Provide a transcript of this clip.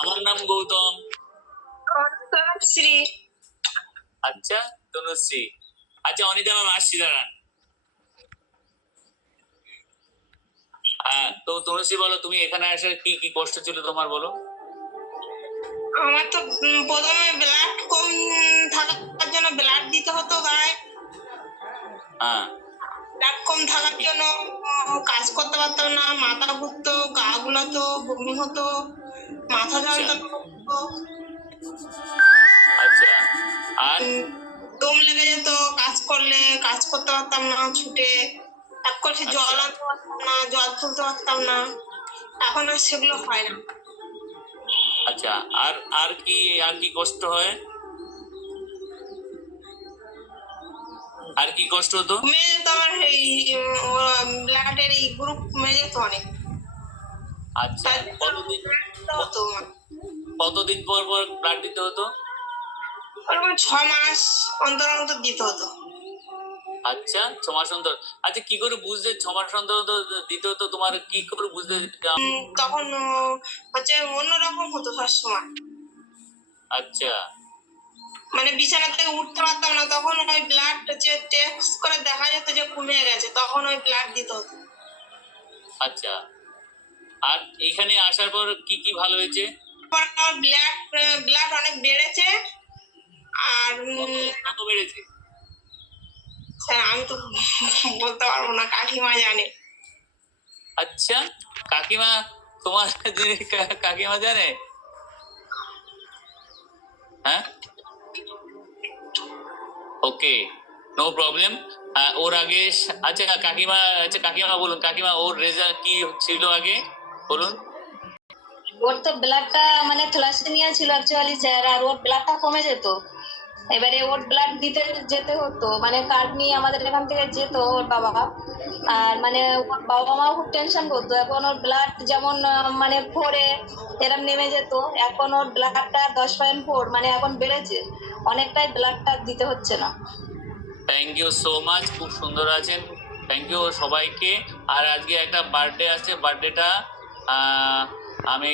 আমার নাম গৌতম। তনুশ্রী। আচ্ছা তনুশ্রী। আচ্ছা অনিতা ম্যাম আসছি, দাঁড়ান। হ্যাঁ, তো তনুশ্রী বলো, তুমি এখানে আসার কি কি কষ্ট ছিল তোমার, বলো। আমার তো প্রথমে ব্লাড কম থাকার জন্য ব্লাড দিতে হতো গায়ে। হ্যাঁ, ব্লাড কম থাকার জন্য কাজ করতে পারতাম না, মাথা ঘুরতো, গা গুলাতো, বমি হতো, মাথা যন্ত্রণা করতো, আচ্ছা। আর দম লেগে যেত, কাজ করলে কাজ করতে পারতাম না, ছুটে এক করে জল আনতে পারতাম না, জল তুলতে পারতাম না। এখন আর সেগুলো হয় না। আচ্ছা, আর আর কি কষ্ট হয়? আর কি কষ্ট হতো? কমে যেত আমার এই ব্লাডের এই গ্রুপ কমে যেত অনেক। আচ্ছা, কতদিন হতো কতদিন পর পর ব্লাড দিতে হতো? ওরকম 6 মাস অন্তর অন্তর দিতে হতো। আচ্ছা, 6 মাস অন্তর। আচ্ছা, কি করে বুঝলে 6 মাস অন্তর অন্তর দিতে হতো? তোমার কি করে বুঝলে? তখন হচ্ছে অন্যরকম হতো সবসময়। আচ্ছা, মানে বিছানা থেকে উঠতে পারতাম না, তখন ওই ব্লাড যে টেস্ট করে দেখা যেত যে কমে গেছে, তখন ওই ব্লাড দিতে হতো। আচ্ছা, আর এখানে আসার পর কি কি ভালো হয়েছে? ব্লাড অনেক বেড়েছে। আর কত বেড়েছে? আমি তো বলতে পারবো না, কাকিমা জানে। আচ্ছা, কাকিমা, তোমার কাকিমা জানে? হ্যাঁ, ওকে, নো প্রবলেম। ওর আগে আচ্ছা কাকিমা বলুন, কাকিমা ওর রেজাল্ট কি ছিল আগে বলুন। ওর তো ব্লাডটা মানে থ্যালাসেমিয়া ছিল অ্যাকচুয়ালি স্যার, আর ওর ব্লাডটা কমে যেত। এবারে ওর ব্লাড দিতে যেতে হতো, মানে কার্ড নিয়ে আমাদের এখান থেকে যেত ওর বাবা। আর মানে ওর বাবা মাও খুব টেনশন করতো। এখন ওর ব্লাড যেমন মানে 4-এ এরম নেমে যেত, এখন ওর ব্লাডটা 10.4, মানে এখন বেড়েছে অনেকটাই, ব্লাডটা দিতে হচ্ছে না। থ্যাংক ইউ সো মাচ, খুব সুন্দর আছেন। থ্যাংক ইউ সবাইকে। আর আজকে একটা বার্থডে আছে, বার্থডেটা আমি